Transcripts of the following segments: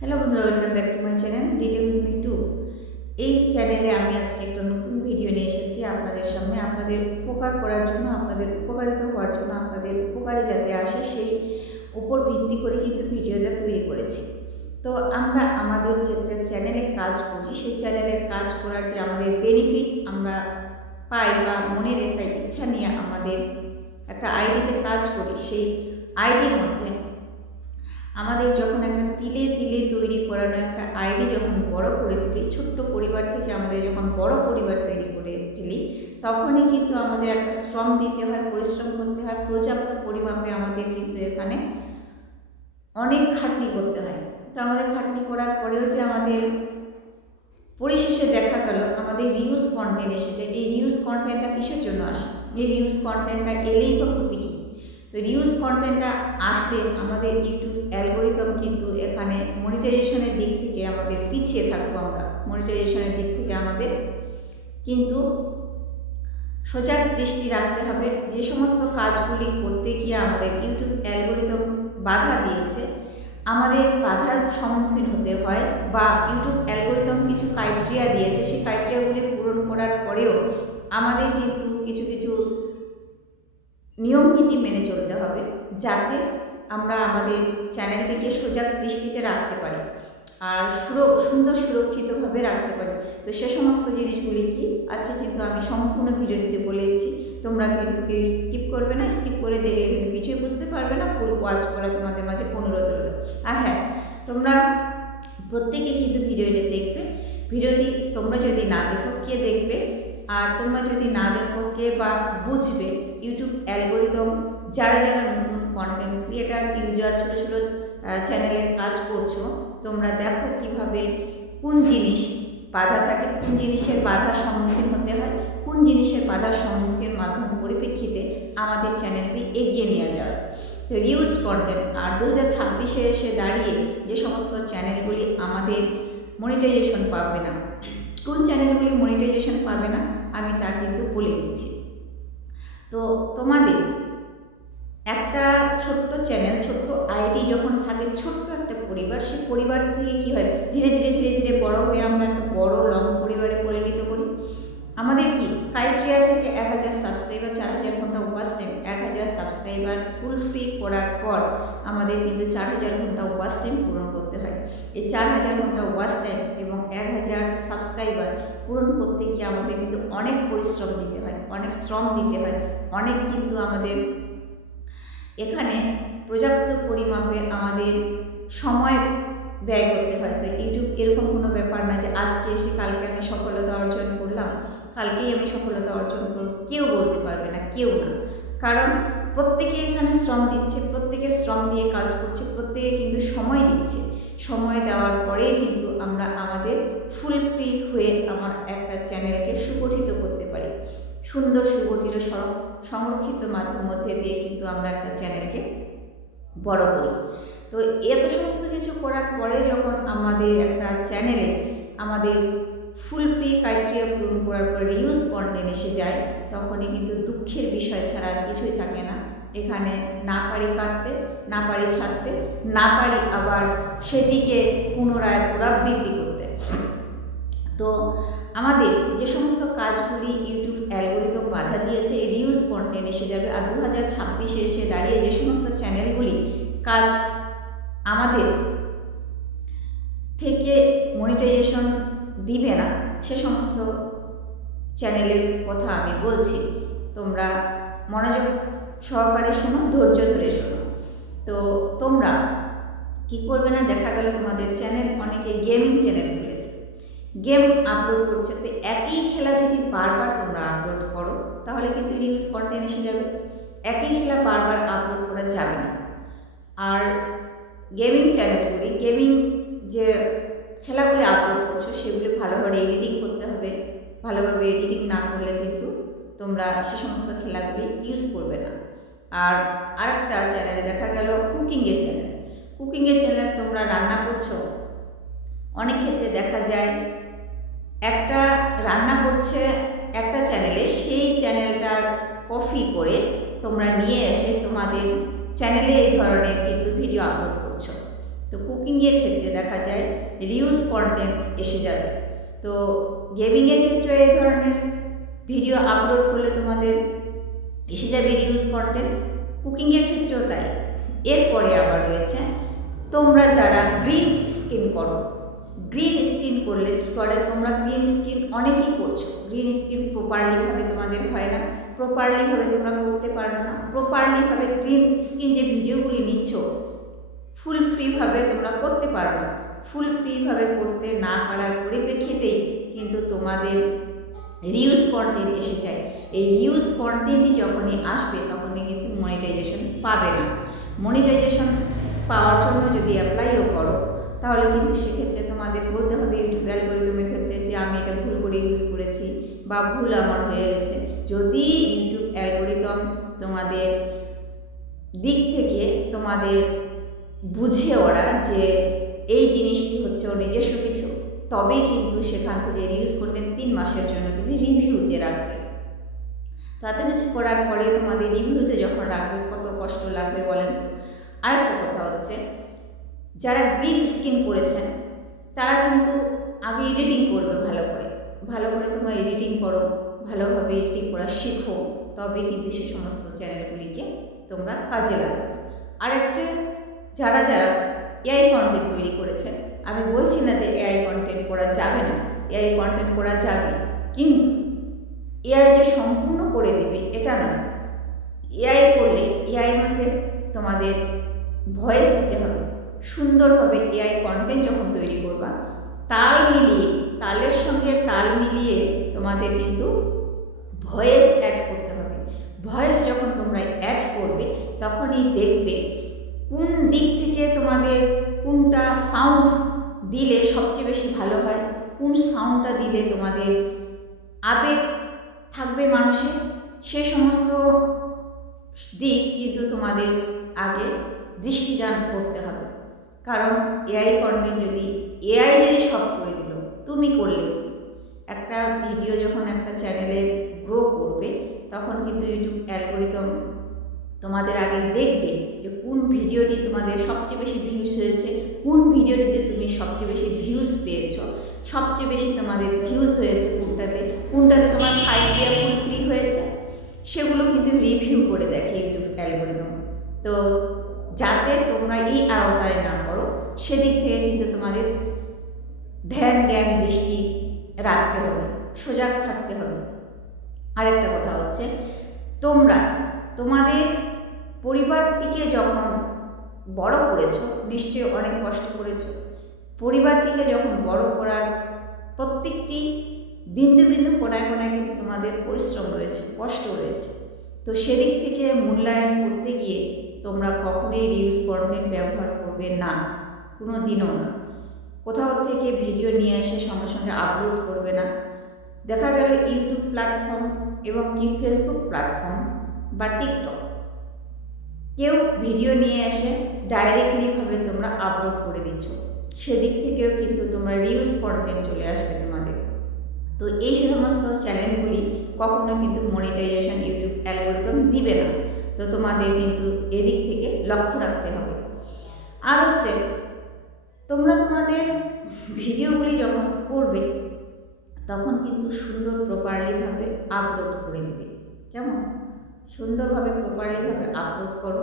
Hello বন্ধুরা, welcome back to my channel ডিটে with me too. এই চ্যানেলে আমি আজকে একটা নতুন ভিডিও নিয়ে এসেছি আপনাদের সামনে, আপনাদের উপকার করার জন্য, আপনাদের উপকারিত হওয়ার জন্য, আপনাদের উপকারে যাতে আসে সেই উপর ভিত্তি করে কিন্তু ভিডিওটা তৈরি করেছি। তো আমরা আমাদের যেটা চ্যানেলে কাজ করি, সেই চ্যানেলের কাজ করার যে আমাদের বেনিফিট আমরা পাই বা মনের একটা ইচ্ছা নিয়ে আমাদের একটা আইডিতে কাজ করি, সেই আইডির মধ্যে আমাদের যখন একটা তিলে তিলে তৈরি করানো একটা আইডি যখন বড় করে তুলি, ছোট্ট পরিবার থেকে আমাদের যখন বড় পরিবার তৈরি করে ফেলি, তখনই কিন্তু আমাদের একটা শ্রম দিতে হয়, পরিশ্রম করতে হয়, পর্যাপ্ত পরিমাপে আমাদের কিন্তু এখানে অনেক খাটনি করতে হয়। তো আমাদের খাটনি করার পরেও যে আমাদের পরিশেষে দেখা গেল আমাদের রিউজ কন্টেন্ট এসে যায়। এই রিউজ কন্টেন্টটা কিসের জন্য আসে? এই রিউজ কন্টেন্টটা এলেই বা ক্ষতি কী? তো রিউজ কন্টেন্টটা আসলে আমাদের ইউটিউব অ্যালগোরিদম কিন্তু এখানে মনিটাইজেশনের দিক থেকে আমাদের পিছিয়ে থাকবো। আমরা মনিটাইজেশনের দিক থেকে আমাদের কিন্তু সজাগ দৃষ্টি রাখতে হবে। যে সমস্ত কাজগুলি করতে গিয়ে আমাদের ইউটিউব অ্যালগোরিদম বাধা দিয়েছে, আমাদের বাধার সম্মুখীন হতে হয়, বা ইউটিউব অ্যালগোরিদম কিছু ক্রাইটেরিয়া দিয়েছে, সেই ক্রাইটেরিয়াগুলি পূরণ করার পরেও আমাদের কিন্তু কিছু কিছু নিয়ম নীতি মেনে চলতে হবে, যাতে আমরা আমাদের চ্যানেলটিকে সজাগ দৃষ্টিতে রাখতে পারি আর সুন্দর সুরক্ষিতভাবে রাখতে পারি। তো সে সমস্ত জিনিসগুলি কি আছে কিন্তু আমি সম্পূর্ণ ভিডিওটিতে বলেছি। তোমরা কিন্তু কেউ স্কিপ করবে না, স্কিপ করে দেখলে কিন্তু কিছুই বুঝতে পারবে না। ফুল ওয়াচ করা তোমাদের মাঝে অনুরোধ রইল। আর হ্যাঁ, তোমরা প্রত্যেকে কিন্তু ভিডিওটি দেখবে। ভিডিওটি তোমরা যদি না দেখো, কে দেখবে? আর তোমরা যদি না দেখো, কে বা বুঝবে? ইউটিউব অ্যালগোরিদম যারা যারা নতুন কন্টেন্ট ক্রিয়েটার, ইউজার, ছোটো ছোটো চ্যানেলের কাজ করছো, তোমরা দেখো কিভাবে কোন জিনিস বাধা থাকে, কোন জিনিসের বাধার সম্মুখীন হতে হয়, কোন জিনিসের বাধার সম্মুখীন মাধ্যম পরিপ্রেক্ষিতে আমাদের চ্যানেলটি এগিয়ে নিয়ে যায়। তো রিউজ কন্টেন্ট আর 2026-এ এসে দাঁড়িয়ে যে সমস্ত চ্যানেলগুলি আমাদের মনিটাইজেশন পাবে না, কোন চ্যানেলগুলি মনিটাইজেশন পাবে না আমি তা কিন্তু বলে দিচ্ছি। তো তোমাদের একটা ছোট্ট চ্যানেল, ছোট্ট আইডি যখন থাকে, ছোট্ট একটা পরিবার, সেই পরিবার থেকে কী হয়, ধীরে ধীরে ধীরে ধীরে বড় হয়ে আমরা একটা বড় লং পরিবারে পরিণত করি। আমাদের কি ক্রাইটেরিয়া থেকে 1000 সাবস্ক্রাইবার, 4000 ঘন্টা watch time, 1000 subscriber full free করার পর আমাদের কিন্তু 4000 ঘন্টা ওয়াচ টাইম পূরণ করতে হয়। এই 4000 ঘন্টা ওয়াচ টাইম এবং 1000 সাবস্ক্রাইবার পূরণ করতে গিয়ে আমাদের কিন্তু অনেক পরিশ্রম দিতে হয়, অনেক শ্রম দিতে হয়, অনেক কিন্তু আমাদের এখানে পর্যাপ্ত পরিমাপে আমাদের সময় ব্যয় করতে হয়। তো ইউটিউব এরকম কোনো ব্যাপার না যে আজকে এসে কালকে আমি সফলতা অর্জন করলাম, কালকেই আমি সফলতা অর্জন করব, কেউ বলতে পারবে না, কেউ না। কারণ প্রত্যেকে এখানে শ্রম দিচ্ছে, প্রত্যেকের শ্রম দিয়ে কাজ করছে, প্রত্যেকে কিন্তু সময় দিচ্ছে। সময় দেওয়ার পরেই কিন্তু আমরা আমাদের ফুল ফ্রি হয়ে আমার একটা চ্যানেলকে সুগঠিত করতে পারি। সুন্দর সুগঠিত সংরক্ষিত মাধ্যম মধ্যে দিয়ে কিন্তু আমরা একটা চ্যানেলকে বড় করি। তো এত সমস্ত কিছু করার পরে যখন আমাদের একটা চ্যানেলে আমাদের ফুল ফ্রি ক্রাইটেরিয়া পূরণ করার পর রিউজ কন্টেন্ট এসে যায়, তখনই কিন্তু দুঃখের বিষয় ছাড়া আর কিছুই থাকে না। এখানে না পারি কাটতে, না পারি ছাড়তে, না পারি আবার সেটিকে পুনরায় পুনরাবৃত্তি করতে। তো আমাদের যে সমস্ত কাজগুলি ইউটিউব অ্যালগোরিদম বাধা দিয়েছে, এই রিউজ কন্টেন্ট এসে যাবে। আর 2026-এ এসে দাঁড়িয়ে যে সমস্ত চ্যানেলগুলি কাজ আমাদের থেকে মনিটাইজেশন দিবে না, সে সমস্ত চ্যানেলের কথা আমি বলছি। তোমরা মনোযোগ সহকারে শোনো, ধৈর্য ধরে শোনো। তো তোমরা কি করবে না, দেখা গেল তোমাদের চ্যানেল, অনেকে গেমিং চ্যানেল খুলেছে, গেম আপলোড করছে। তো একই খেলা যদি বারবার তোমরা আপলোড করো, তাহলে কিন্তু রিউজ কন্টেন্ট এসে যাবে। একই খেলা বারবার আপলোড করা যাবে না। আর গেমিং চ্যানেলগুলি, গেমিং যে খেলাগুলি আপলোড করছো, সেগুলি ভালোভাবে এডিটিং করতে হবে। ভালোভাবে এডিটিং না করলে কিন্তু তোমরা সে সমস্ত খেলাগুলি ইউজ করবে না। আর আরেকটা চ্যানেলে দেখা গেল কুকিংয়ের চ্যানেল, কুকিংয়ের চ্যানেল তোমরা রান্না করছো, অনেক ক্ষেত্রে দেখা যায় একটা রান্না করছে একটা চ্যানেলে, সেই চ্যানেলটার কপি করে তোমরা নিয়ে এসে তোমাদের চ্যানেলে এই ধরনের কিন্তু ভিডিও আপলোড করছো। তো কুকিংয়ের ক্ষেত্রে দেখা যায় রিউজ কন্টেন্ট এসে যাবে। তো গেমিংয়ের ক্ষেত্রে এই ধরনের ভিডিও আপলোড করলে তোমাদের এসে যাবে রিউজ কন্টেন্ট, কুকিংয়ের ক্ষেত্রেও তাই। এরপরে আবার রয়েছে তোমরা যারা গ্রিন স্কিন করো, গ্রিন স্কিন করলে কী করে, তোমরা গ্রিন স্কিন অনেকেই করছো, গ্রিন স্কিন প্রপারলিভাবে তোমাদের হয় না, প্রপারলিভাবে তোমরা করতে পারো না, প্রপারলিভাবে গ্রিন স্কিন যে ভিডিওগুলি নিচ্ছ ফুল ফ্রিভাবে তোমরা করতে পারো না। ফুল ফ্রিভাবে করতে না পারার পরিপ্রেক্ষিতেই কিন্তু তোমাদের রিউজ কন্টেন্ট এসে যায়। এই রিউজ কন্টেন্টই যখনই আসবে তখনই কিন্তু মনিটাইজেশন পাবে না। মনিটাইজেশন পাওয়ার জন্য যদি অ্যাপ্লাইও করো তাহলে কিন্তু সেক্ষেত্রে তোমাদের বলতে হবে ইউটিউব অ্যালগরিদমের ক্ষেত্রে যে আমি এটা ভুল করে ইউজ করেছি বা ভুল আমার হয়ে গেছে। যদি ইউটিউব অ্যালগরিদম তোমাদের দিক থেকে তোমাদের বুঝে ওরা যে এই জিনিসটি হচ্ছে ওর নিজস্ব কিছু, তবেই কিন্তু সেখান থেকে রিউজ কন্টেন্ট 3 মাসের জন্য কিন্তু রিভিউতে রাখবে। তাতে কিছু করার পরে তোমাদের রিভিউতে যখন রাখবে কত কষ্ট লাগবে বলেন তো। আরেকটা কথা হচ্ছে, যারা গ্রিন স্কিন করেছেন তারা কিন্তু আগে এডিটিং করবে ভালো করে তোমরা এডিটিং করো, ভালোভাবে এডিটিং করা শেখো, তবে কিন্তু সে সমস্ত চ্যানেলগুলিকে তোমরা কাজে লাগাবে। আর হচ্ছে যারা এআই কন্টেন্ট তৈরি করেছে, আমি বলছি না যে এআই কন্টেন্ট করা যাবে না, এআই কন্টেন্ট করা যাবে, কিন্তু এআই যে সম্পূর্ণ করে দেবে এটা না। এআই করলে এআইয়ের মধ্যে তোমাদের ভয়েস দিতে হবে সুন্দরভাবে। এআই কন্টেন্ট যখন তৈরি করবা তালের সঙ্গে তাল মিলিয়ে তোমাদের কিন্তু ভয়েস অ্যাড করতে হবে। ভয়েস যখন তোমরা অ্যাড করবে তখনই দেখবে কোন দিক থেকে তোমাদের কোনটা সাউন্ড দিলে সবচেয়ে বেশি ভালো হয়, কোন সাউন্ডটা দিলে তোমাদের আবেগ থাকবে মানুষের, সে সমস্ত দিক কিন্তু তোমাদের আগে দৃষ্টিদান করতে হবে। কারণ এআই কন্টেন্ট এআই যদি সব করে দিল, তুমি করলে কি? একটা ভিডিও যখন একটা চ্যানেলে গ্রো করবে তখন কিন্তু ইউটিউব অ্যালগরিদম তোমাদের আগে দেখবে যে কোন ভিডিওটি তোমাদের সবচেয়ে বেশি ভিউজ হয়েছে, কোন ভিডিওটিতে তুমি সবচেয়ে বেশি ভিউজ পেয়েছো, সবচেয়ে বেশি তোমাদের ভিউজ হয়েছে কোনটাতে তোমার 5 ইয়ার ফুল ফ্রি হয়েছে, সেগুলো কিন্তু রিভিউ করে দেখে ইউটিউব অ্যালগরিদম। তো যাতে তোমরা এই আওতায় না করো সেদিক থেকে কিন্তু তোমাদের ধ্যান জ্ঞান দৃষ্টি রাখতে হবে, সজাগ থাকতে হবে। আরেকটা কথা হচ্ছে, তোমরা তোমাদের পরিবারটিকে যখন বড় করেছো, নিশ্চয়ই অনেক কষ্ট করেছো, পরিবারটিকে যখন বড় করার প্রত্যেকটি বিন্দু বিন্দু কোণায় কোণায় কিন্তু তোমাদের পরিশ্রম রয়েছে, কষ্ট রয়েছে। তো সেদিক থেকে মূল্যায়ন করতে গিয়ে তোমরা কখনোই রিউজ কন্টেন্ট ব্যবহার করবে না, কোনো দিনও না। কোথাও থেকে ভিডিও নিয়ে এসে সঙ্গে সঙ্গে আপলোড করবে না। দেখা গেল ইউটিউব প্ল্যাটফর্ম এবং কি ফেসবুক প্ল্যাটফর্ম বা টিকটক, কেউ ভিডিও নিয়ে এসে ডাইরেক্টলিভাবে তোমরা আপলোড করে দিচ্ছ, সেদিক থেকেও কিন্তু তোমরা রিউজ কন্টেন্ট চলে আসবে তোমাদের। তো এই সমস্ত চ্যানেলগুলি কখনো কিন্তু মনিটাইজেশন ইউটিউব অ্যালগরিদম দিবে না। তো তোমাদের কিন্তু এদিক থেকে লক্ষ্য রাখতে হবে। আর হচ্ছে, তোমরা তোমাদের ভিডিওগুলি যখন করবে তখন কিন্তু সুন্দর প্রপারলিভাবে আপলোড করে দিবে। কেমন? সুন্দরভাবে প্রপারলিভাবে আপলোড করো,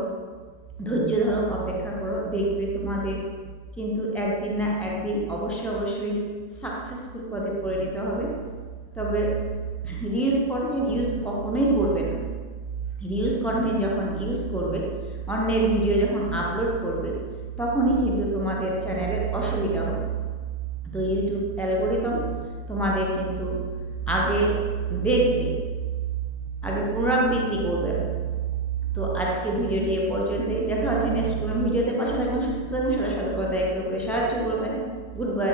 ধৈর্য ধরো, অপেক্ষা করো, দেখবে তোমাদের কিন্তু একদিন না একদিন অবশ্যই সাকসেসফুল পদে পরিণত হবে। তবে রিউজ কন্টেন্ট ইউজ কখনোই করবে না। রিউজ কন্টেন্ট যখন ইউজ করবে, অন্যের ভিডিও যখন আপলোড করবে, তখনই কিন্তু তোমাদের চ্যানেলের অসুবিধা হবে। তো ইউটিউব অ্যালগরিদম তোমাদের কিন্তু আগে দেখবে, আগে পুনরাবৃত্তি করবে। তো আজকে ভিডিওটি এ পর্যন্তই। দেখা হচ্ছে নেক্সট কোনো ভিডিওতে। পাশে থাকবেন, সুস্থ থাকবেন, সদা সতর্কতা একটু করে সাহায্য করবেন। Good bye.